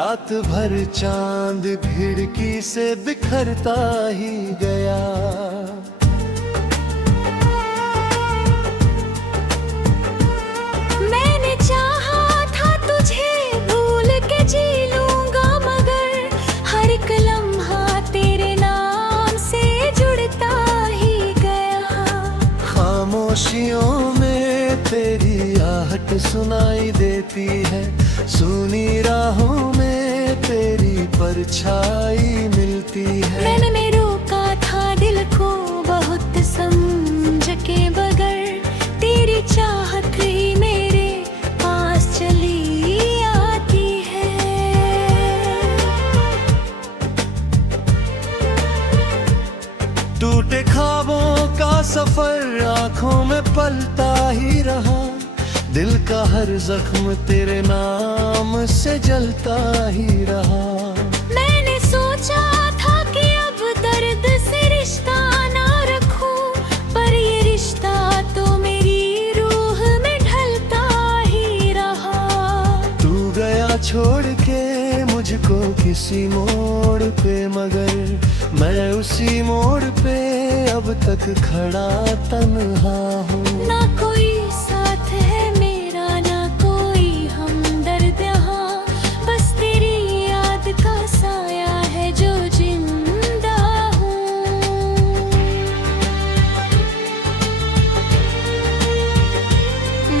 रात भर चांद खिड़की से बिखरता ही गया। मैंने चाहा था तुझे भूल के जी लूंगा, मगर हर एक लम्हा तेरे नाम से जुड़ता ही गया। खामोशियों में तेरी आहट सुनाई देती है, सुनी राहों में तेरी परछाई मिलती है। मैंने रोका था दिल को बहुत समझ के, बगैर तेरी चाहत ही मेरे पास चली आती है। टूटे ख्वाबों का सफर आंखों में पलता ही रहा, दिल का हर जख्म तेरे नाम से जलता ही रहा। मैंने सोचा था कि अब दर्द से रिश्ता ना रखूं, पर ये रिश्ता तो मेरी रूह में ढलता ही रहा। तू गया छोड़ के मुझको किसी मोड़ पे, मगर मैं उसी मोड़ पे अब तक खड़ा तन्हा हूँ। ना कोई साथ है मेरा, ना कोई हमदर्द यहाँ, बस तेरी याद का साया है जो जिंदा हूँ।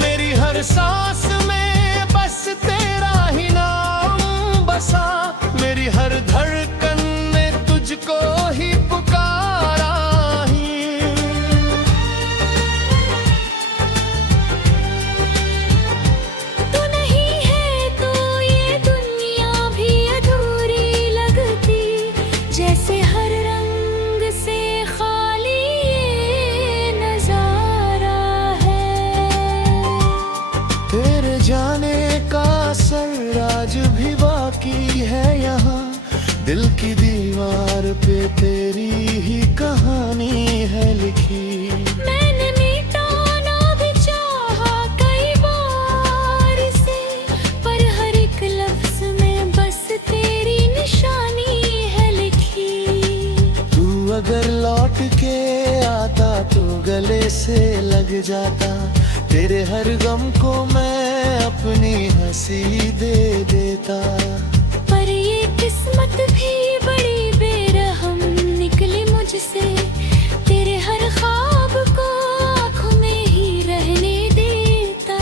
मेरी हर सांस में बस तेरा ही नाम बसा, मेरी हर धड़कन में तुझको ही पुकारा ही। तू नहीं है तो ये दुनिया भी अधूरी लगती, जैसे हर रंग से खाली ये नजारा है। तेरे जाने का असर आज भी बाकी है यहाँ, दिल की दीवार पे तेरी ही कहानी है लिखी। मैंने मिटाना भी चाहा कई बार इसे, पर हर एक लफ्ज में बस तेरी निशानी है लिखी। तू अगर लौट के आता तो गले से लग जाता, तेरे हर गम को मैं अपनी हंसी दे देता। पर ये किस्मत भी बड़ी बेरहम निकली मुझसे, तेरे हर ख्वाब को आँखों में ही रहने देता।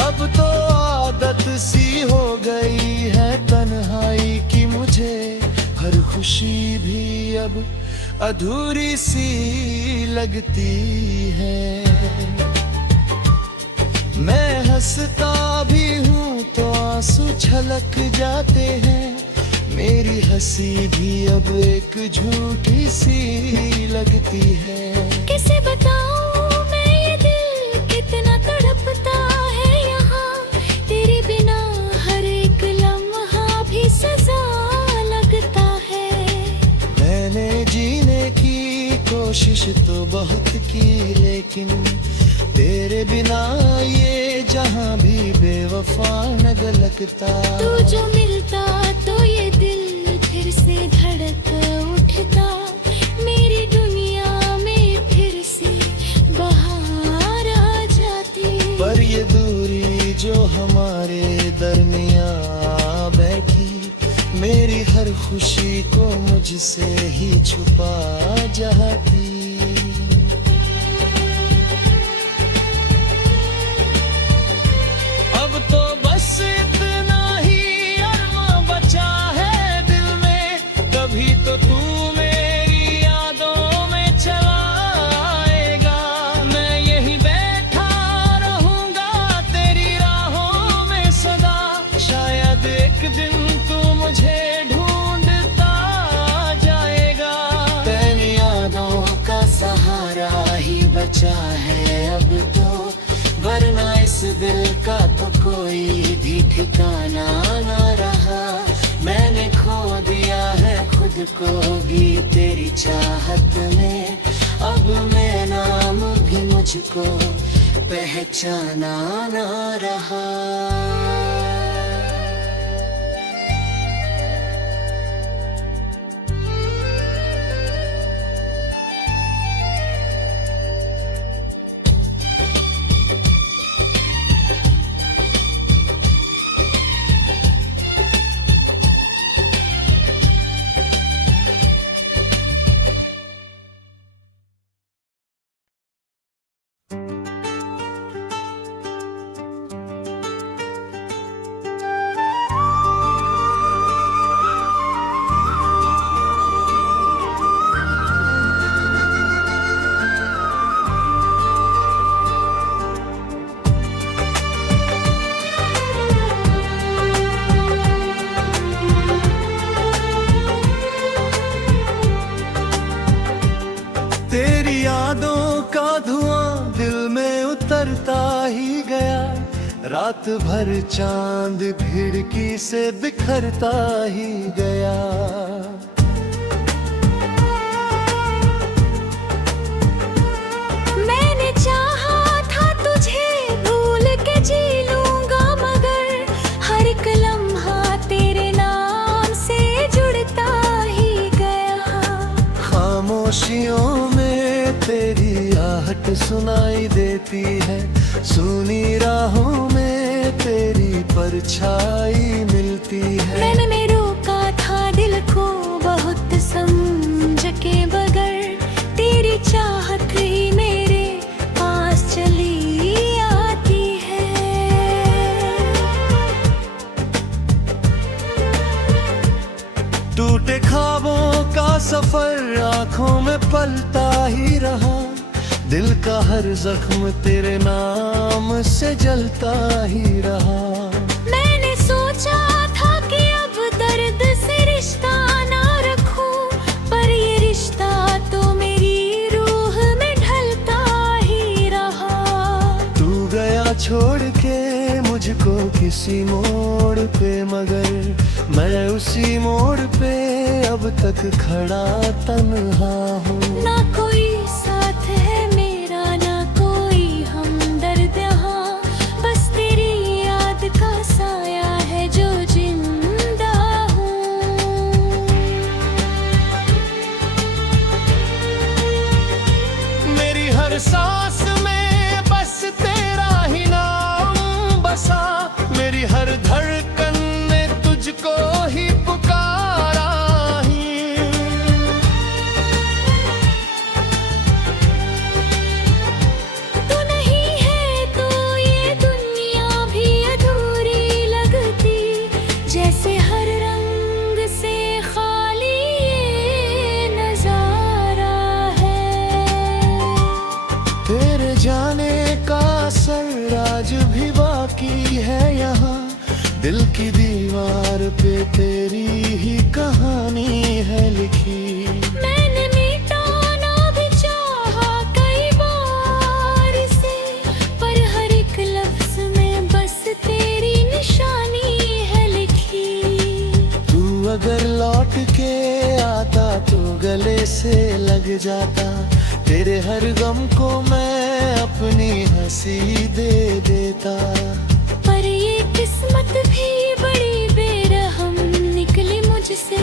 अब तो आदत सी हो गई है तन्हाई की मुझे, हर खुशी भी अब अधूरी सी लगती है। मैं हंसता भी हूँ तो आंसू छलक जाते हैं, मेरी हंसी भी अब एक झूठी सी लगती है। कैसे बताऊं मैं ये दिल कितना तड़पता है यहाँ, तेरे बिना हर एक लम्हा भी सजा लगता है। मैंने जीने की कोशिश तो बहुत की, लेकिन तेरे बिना ये जहां भी बेवफा नजर लगता। तू जो मिलता तो ये दिल फिर से धड़क उठता, मेरी दुनिया में फिर से बहार आ जाती। पर ये दूरी जो हमारे दरमियां बैठी, मेरी हर खुशी को मुझसे ही छुपा जाती। अब तो बस इतना ही अरमां बचा है दिल में, कभी तो तू मेरी यादों में चला आएगा। मैं यहीं बैठा रहूंगा तेरी राहों में सदा, शायद एक दिन तू मुझे ढूंढता जाएगा। तेरी यादों का सहारा ही बचा है अब तो, वरना इस दिल का तो कोई भी ठिकाना होगी तेरी चाहत में, अब मैं नाम भी मुझको पहचाना ना रहा। तेरी यादों का धुआं दिल में उतरता ही गया, रात भर चांद खिड़की से बिखरता ही गया। मैंने चाहा था तुझे भूल के जी लूंगा, मगर हर एक लम्हा तेरे नाम से जुड़ता ही गया। खामोशियों तेरी आहट सुनाई देती है, सुनी राहों में तेरी परछाई मिलती है। मैंने रोका था दिल को बहुत समझ के, बगैर तेरी चाहत ही मेरे पास चली आती है। टूटे ख्वाबों का सफर आंखों में पलता ही रहा, दिल का हर जख्म तेरे नाम से जलता ही रहा। मैंने सोचा था कि अब दर्द से रिश्ता ना रखूं, पर ये रिश्ता तो मेरी रूह में ढलता ही रहा। तू गया छोड़ के मुझको किसी मोड़ पे, मगर मैं उसी मोड़ पे अब तक खड़ा तन्हा हूँ। ना कोई साथ है मेरा, ना कोई हमदर्द यहाँ, बस तेरी याद का साया है जो जिंदा हूँ। मेरी हर सांस में बस तेरा ही नाम बसा, मेरी हर धड़कन में तुझको ही पुकारा ही। तू नहीं है तो ये दुनिया भी अधूरी लगती, जैसे हर रंग से खाली ये नजारा है। तेरे जाने का असर आज भी बाकी है यहाँ, दिल की दीवार पे तेरी ही कहानी है लिखी। मैंने मिटाना भी चाहा कई बार इसे, पर हर एक लफ्ज में बस तेरी निशानी है लिखी। तू अगर लौट के आता तो गले से लग जाता, तेरे हर गम को मैं अपनी हंसी दे देता। पर ये किस्मत भी बड़ी बेरहम निकली मुझसे,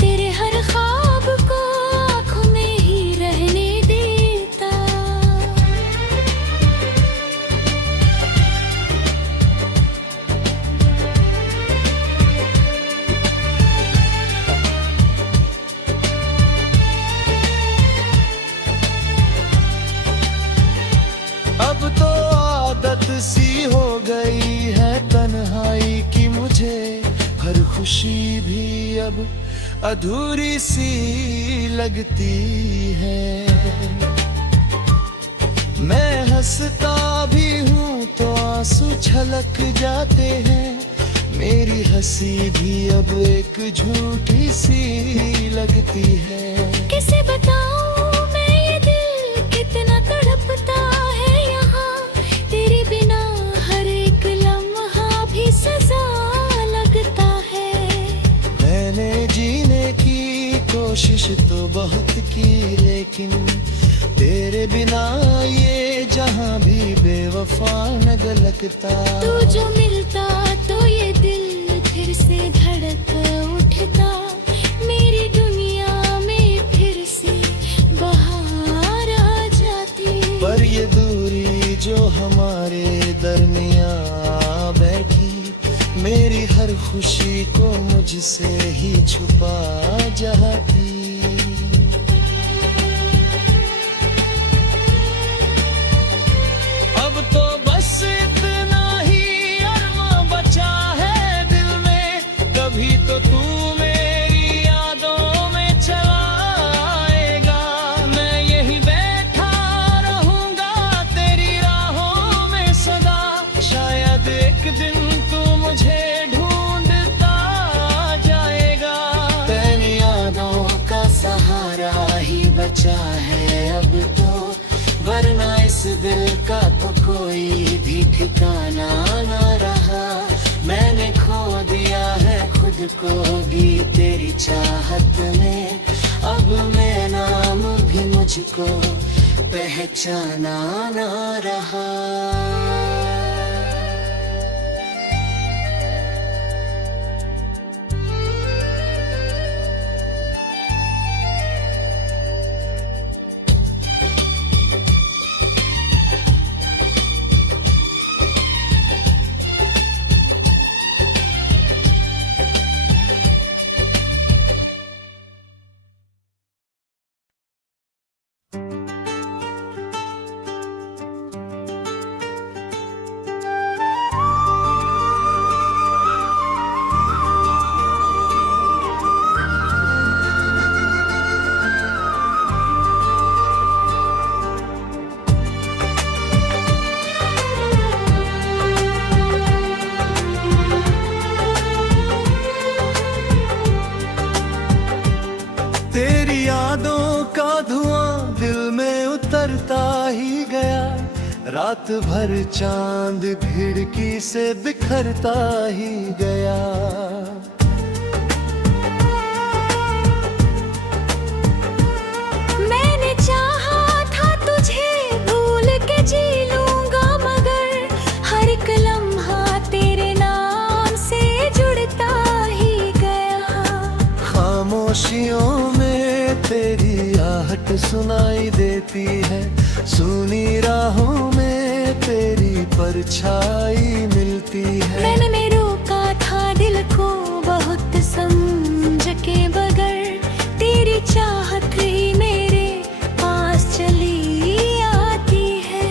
तेरे हर ख्वाब को आँखों में ही रहने देता। अब तो आदत सी हो गई है तन्हाई की मुझे, हर खुशी भी अब अधूरी सी लगती है। मैं हंसता भी हूँ तो आंसू छलक जाते हैं, मेरी हंसी भी अब एक झूठी सी लगती है। किसे बताऊं मैं ये दिल कितना तड़पता है यहाँ, तेरे बिना हर एक लम्हा भी सजा लगता है। मैंने जीने की तो बहुत की, लेकिन तेरे बिना ये जहां भी बेवफा न लगता। तू जो मिलता तो ये दिल फिर से धड़क उठता, मेरी दुनिया में फिर से बहार आ जाती। पर ये दूरी जो हमारे दरमिया बैठी, मेरी हर खुशी को मुझसे ही छुपा जाती। अब तो बस इतना ही अरमा बचा है दिल में, कभी तो तू मेरी यादों में चला आएगा। मैं यही बैठा रहूंगा तेरी राहों में सदा, शायद एक दिन तू मुझे ढूंढता जाएगा। तेरी यादों का सहारा ही बचा है अब तो, वरना इस दिल का तो कोई भी ठिकाना ना रहा। मैंने खो दिया है खुद को भी तेरी चाहत में, अब मैं नाम भी मुझको पहचाना ना रहा। तेरी यादों का धुआं दिल में उतरता ही गया, रात भर चांद खिड़की से बिखरता ही गया। मैंने चाहा था तुझे भूल के जी लूंगा, मगर हर एक लम्हा तेरे नाम से जुड़ता ही गया। खामोशियों तेरी आहट सुनाई देती है, सुनी राहों में तेरी परछाई मिलती है। मैंने रोका था दिल को बहुत समझ के, बगैर तेरी चाहत ही मेरे पास चली आती है।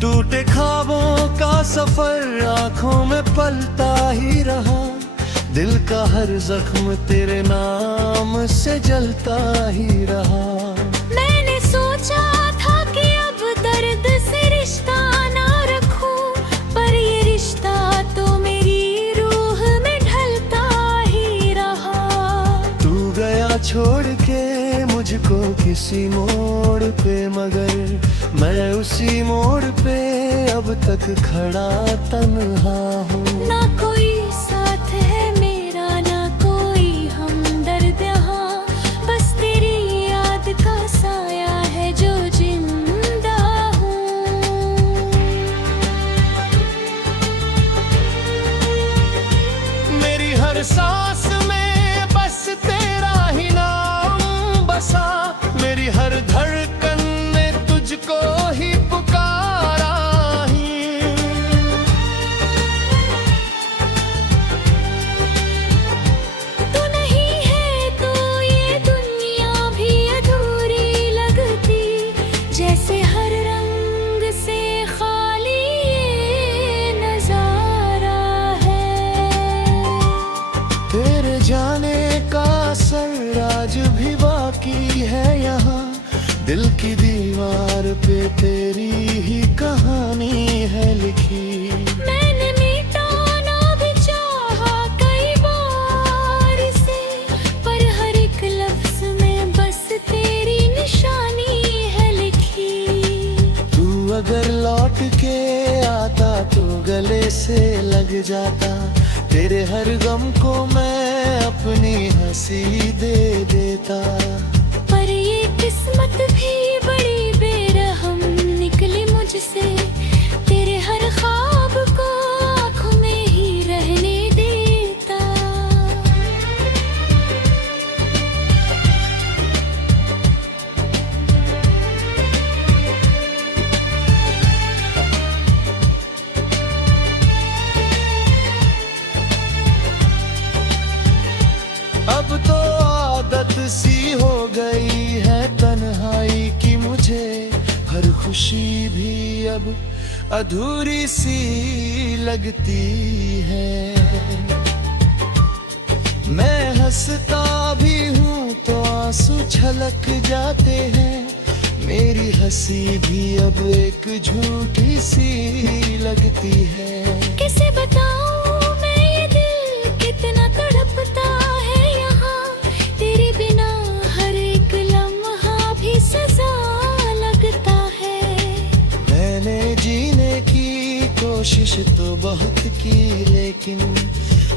टूटे ख्वाबों का सफर आंखों में पलता ही रहा, दिल का हर जख्म तेरे नाम से जलता ही रहा। मैंने सोचा था कि अब दर्द से रिश्ता ना रखूं, पर ये रिश्ता तो मेरी रूह में ढलता ही रहा। तू गया छोड़ के मुझको किसी मोड़ पे, मगर मैं उसी मोड़ पे अब तक खड़ा तन्हा हूँ। ना कोई साथ है मेरा, ना कोई हमदर्द यहाँ, बस तेरी याद का साया है जो जिंदा हूँ। मेरी हर सांस में बस तेरा ही नाम बसा, मेरी हर धड़कन में तुझको ही पुकारा ही। तू नहीं है तो ये दुनिया भी अधूरी लगती, जैसे हर रंग से खाली ये नजारा है। तेरे जाने का असर आज भी बाकी है यहाँ, दिल की दीवार पे तेरी ही कहानी है लिखी। मैंने मिटाना भी चाहा कई बार इसे, पर हर एक लफ्ज में बस तेरी निशानी है लिखी। तू अगर लौट के आता तो गले से लग जाता, तेरे हर गम को मैं अपनी हंसी दे देता। पर ये किस्मत भी बड़ी बेरहम निकली मुझसे, तेरे हर ख्वाब को आँखों में ही रहने देता। अब तो आदत सी हो गई है तन्हाई की मुझे, हर खुशी भी अब अधूरी सी लगती है। मैं हंसता भी हूँ तो आंसू छलक जाते हैं, मेरी हंसी भी अब एक झूठी सी लगती है। कैसे बताऊं मैं ये दिल कितना तड़पता है यहाँ, तेरे बिना हर एक लम्हा भी सजा लगता है। मैंने जीने की कोशिश तो बहुत की, लेकिन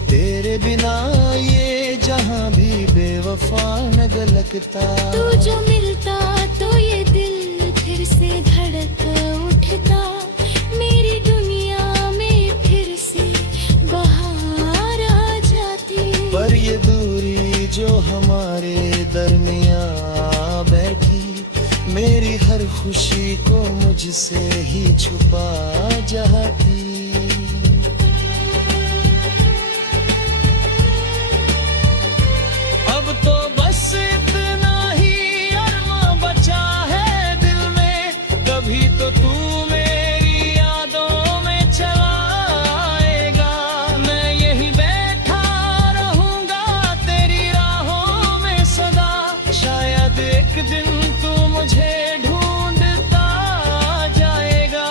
तेरे बिना ये जहां भी बेवफा न लगता। तू जो मिलता तो ये दिल फिर से धड़क उठता, मेरी दुनिया में फिर से बहार आ जाती। पर ये दूरी जो हमारे दरमिया बैठी, मेरी हर खुशी को मुझसे ही छुपा जाती। अब तो बस इतना ही अरमा बचा है दिल में, कभी तो तू मेरी यादों में चला आएगा। मैं यही बैठा रहूंगा तेरी राहों में सदा, शायद एक दिन तू मुझे ढूंढता जाएगा।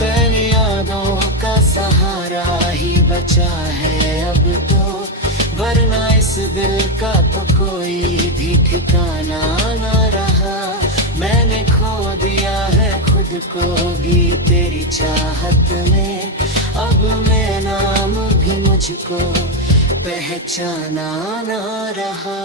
तेरी यादों का सहारा ही बचा है अब तो, वरना इस दिल का तो कोई भी ठिकाना ना रहा। मैंने खो दिया है खुद को भी तेरी चाहत में, अब मैं नाम भी मुझको पहचाना ना रहा।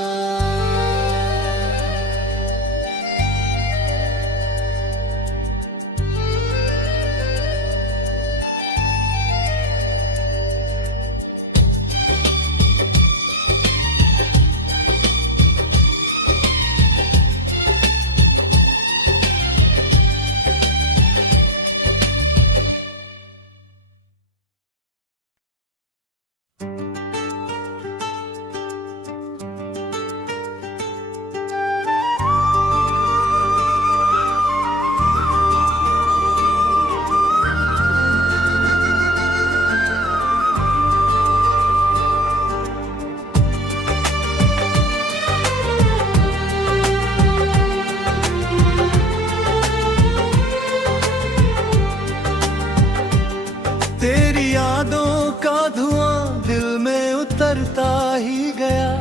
तेरी यादों का धुआं दिल में उतरता ही गया,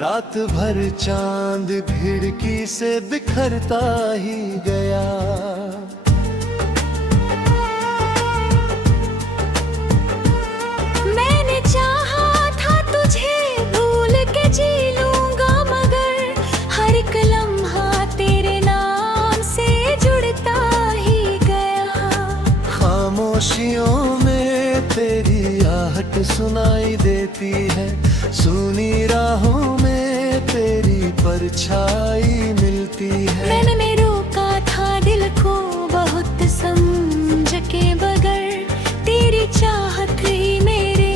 रात भर चांद खिड़की से बिखरता ही गया। मैंने चाहा था तुझे भूल के जी लूंगा, मगर हर एक लम्हा तेरे नाम से जुड़ता ही गया। खामोशियों में तेरी आहट सुनाई देती है, सुनी राहों में तेरी परछाई मिलती है। मैंने रोका था दिल को बहुत समझ के, बगैर तेरी चाहत ही मेरे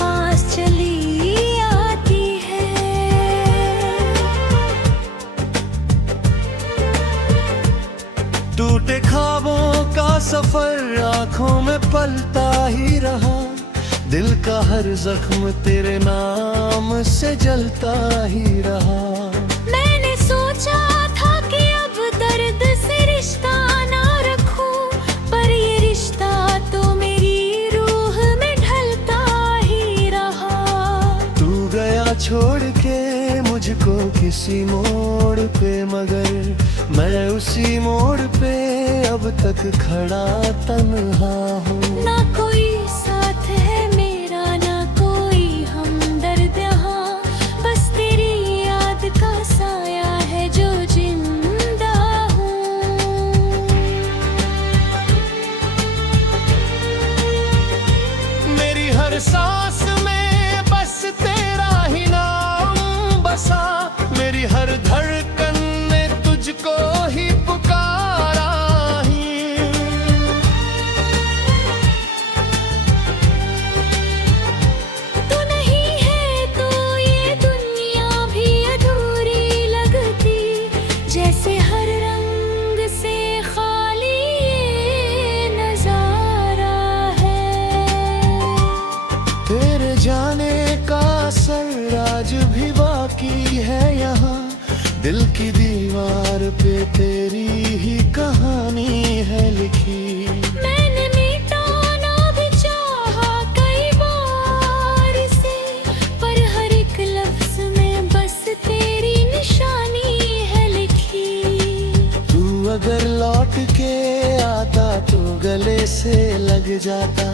पास चली आती है। टूटे ख्वाबों का सफर आंखों में पलता ही रहा, दिल का हर जख्म तेरे नाम से जलता ही रहा। मैंने सोचा था कि अब दर्द से रिश्ता ना रखूं, पर ये रिश्ता तो मेरी रूह में ढलता ही रहा। तू गया छोड़ के मुझको किसी मोड़ पे, मगर मैं उसी मोड़ पे अब तक खड़ा तन्हा हूँ। ना कोई साथ है मेरा, ना कोई तेरी ही कहानी है लिखी। मैंने मिटाना भी चाहा कई बार इसे, पर हर एक लफ्ज में बस तेरी निशानी है लिखी। तू अगर लौट के आता तो गले से लग जाता,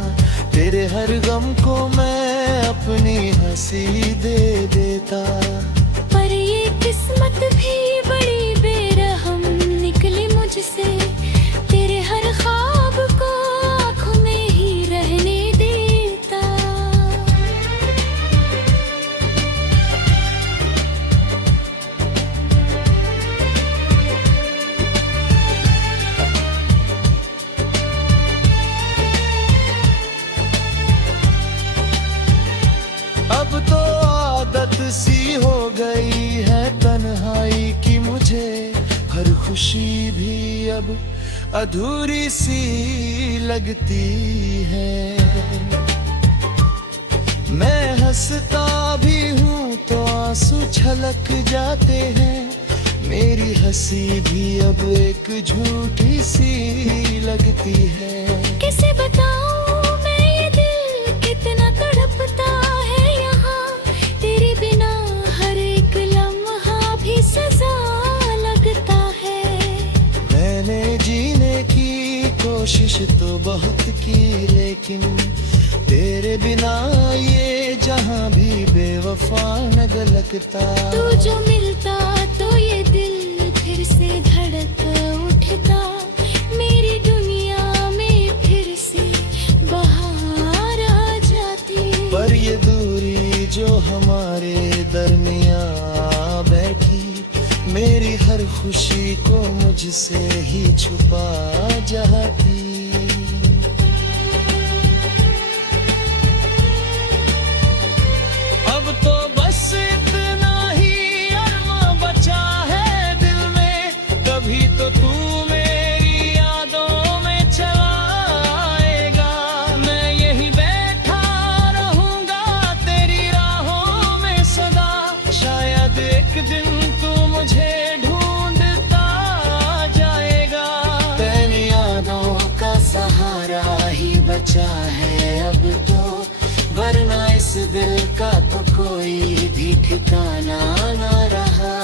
तेरे हर गम को मैं अपनी हंसी दे देता। पर ये किस्मत भी बड़ी बेरहम निकली मुझसे, तेरे हर ख्वाब को आँखों में ही रहने देता। अब तो आदत सी हो गई है तन्हाई की मुझे, हर खुशी भी अब अधूरी सी लगती है। मैं हंसता भी हूँ तो आंसू छलक जाते हैं, मेरी हंसी भी अब एक झूठी सी लगती है। कैसे बताऊं मैं ये दिल कितना तड़पता है यहाँ, तेरे बिना हर एक लम्हा भी सजा लगता है। मैंने जीने की कोशिश तो बहुत की, लेकिन तेरे बिना ये जहां भी बेवफा नजर लगता। तू जो मिलता तो ये दिल फिर से धड़क उठता, मेरी दुनिया में फिर से बहार आ जाती। पर ये दूरी जो हमारे दरमियां बैठी, मेरी हर खुशी को मुझसे ही छुपा जाती। अब तो बस इतना ही अरमा बचा है दिल में, कभी तो तू मेरी यादों में चला आएगा। मैं यहीं बैठा रहूंगा तेरी राहों में सदा, शायद एक दिन तू मुझे ढूंढता जाएगा। तेरी यादों का सहारा ही बचा है अब तो, वरना इस दिल का तो कोई भी ठिकाना ना रहा।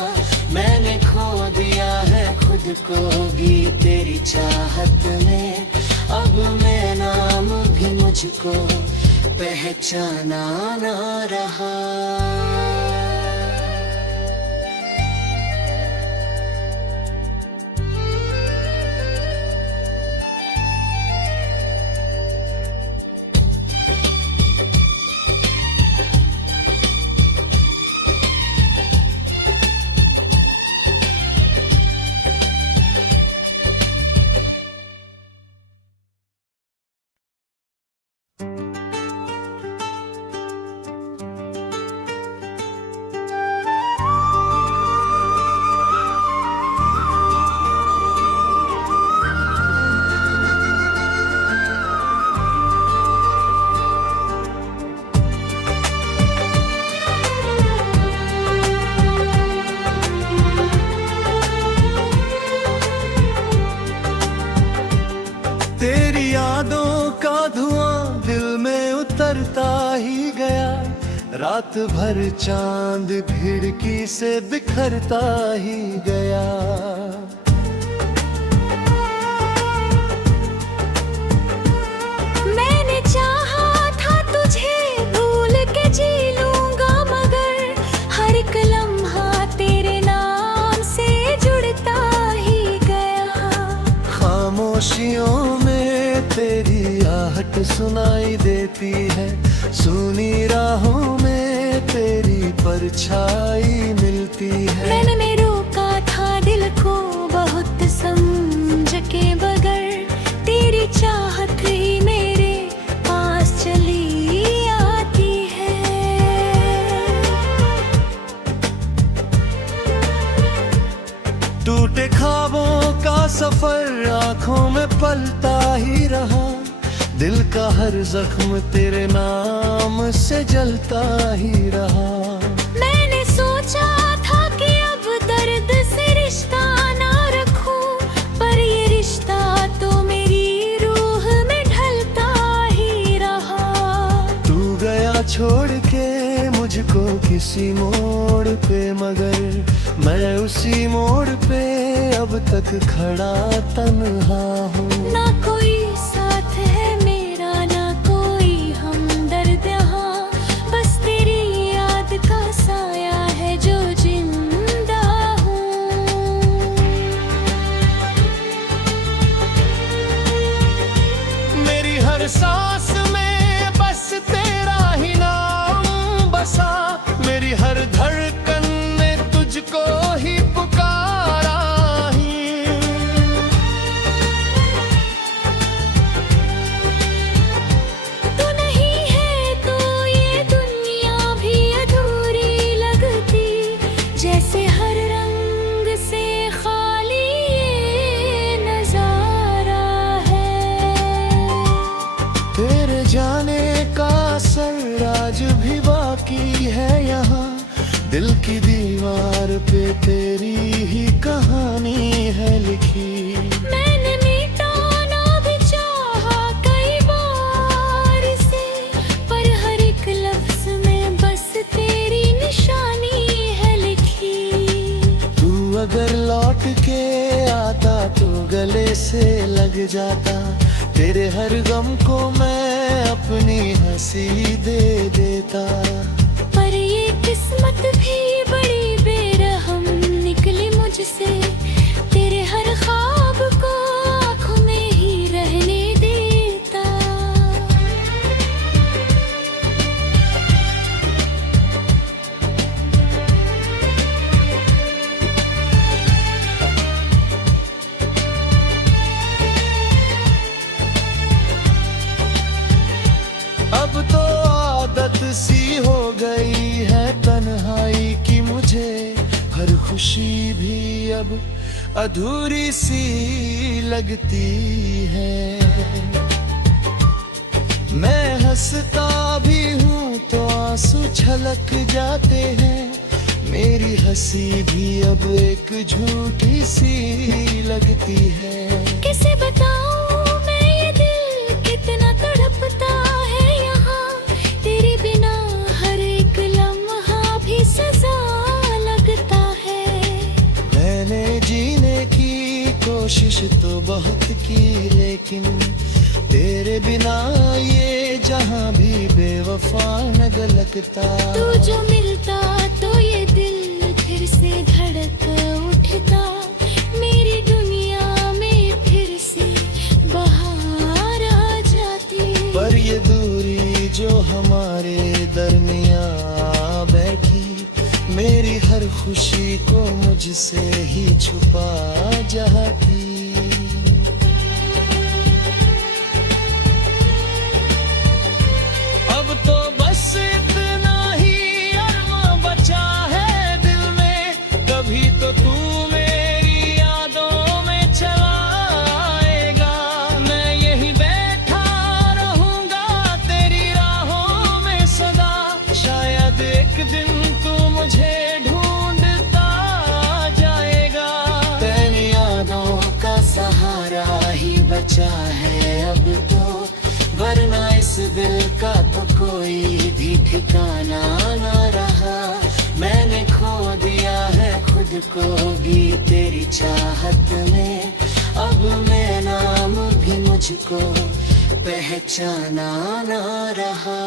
मैंने खो दिया है खुद को भी तेरी चाहत में, अब मैं नाम भी मुझको पहचाना ना रहा। तेरी यादों का धुआं दिल में उतरता ही गया, रात भर चांद खिड़की से बिखरता ही गया। मैंने चाहा था तुझे भूल के जी लूंगा, मगर हर एक लम्हा तेरे नाम से जुड़ता ही गया। खामोशियों में तेरी आहट सुनाई देती है, सुनी राहों में तेरी परछाई मिलती है। मैंने रोका था दिल को बहुत समझ के, बगैर तेरी चाहत ही मेरे पास चली आती है। टूटे ख्वाबों का सफर आंखों में पलता ही रहा, दिल का हर जख्म तेरे नाम से जलता ही रहा। मैंने सोचा था कि अब दर्द से रिश्ता ना रखूं, किसी मोड़ पे, मगर मैं उसी मोड़ पे अब तक खड़ा तन्हा हूँ। ना कोई साथ है मेरा, ना कोई हमदर्द यहाँ, बस तेरी याद का साया है जो जिंदा हूँ। मेरी हर सांस में बस तेरा ही नाम बसा, मेरी हर धड़कन में तुझको ही पुकारा ही। तू नहीं है तो ये दुनिया भी अधूरी लगती, जैसे हर रंग से खाली ये नजारा है। तेरे जाने का असर आज भी बाकी है यहाँ, दिल की दीवार पे तेरी ही कहानी है लिखी। मैंने मिटाना भी चाहा कई बार से, पर हर एक लफ्ज में बस तेरी निशानी है लिखी। तू अगर लौट के आता तो गले से लग जाता, तेरे हर गम को मैं अपनी हंसी दे देता। पर ये किस्मत भी बड़ी बेरहम निकली मुझसे, तेरे हर ख्वाब को आँखों में ही रहने देता। अब तो आदत सी हो गई है तन्हाई की मुझे, हर खुशी भी अब अधूरी सी लगती है। मैं हंसता भी हूँ तो आंसू छलक जाते हैं, मेरी हंसी भी अब एक झूठी सी लगती है। किसे बताऊं मैं ये दिल कितना तड़पता है यहाँ, तेरे बिना हर एक लम्हा भी सजा लगता है। मैंने जीने की कोशिश तो बहुत की, लेकिन तेरे बिना ये जहां भी बेवफा न लगता। तू जो मिलता तो ये दिल फिर से धड़क उठता, मेरी दुनिया में फिर से बहार आ जाती। पर ये दूरी जो हमारे दरमियां बैठी, मेरी हर खुशी को मुझसे ही छुपा जाती। अब तो बस इतना ही अरमा बचा है दिल में, कभी तो तू मेरी यादों में चला आएगा। मैं यहीं बैठा रहूंगा तेरी राहों में सदा, शायद एक दिन तू मुझे ढूंढता जाएगा। तेरी यादों का सहारा ही बचा है अब तो, वरना इस दिल का तो कोई भी ठिकाना ना रहा। मैंने खो दिया है खुद को भी तेरी चाहत में, अब मैं नाम भी मुझको पहचाना ना रहा।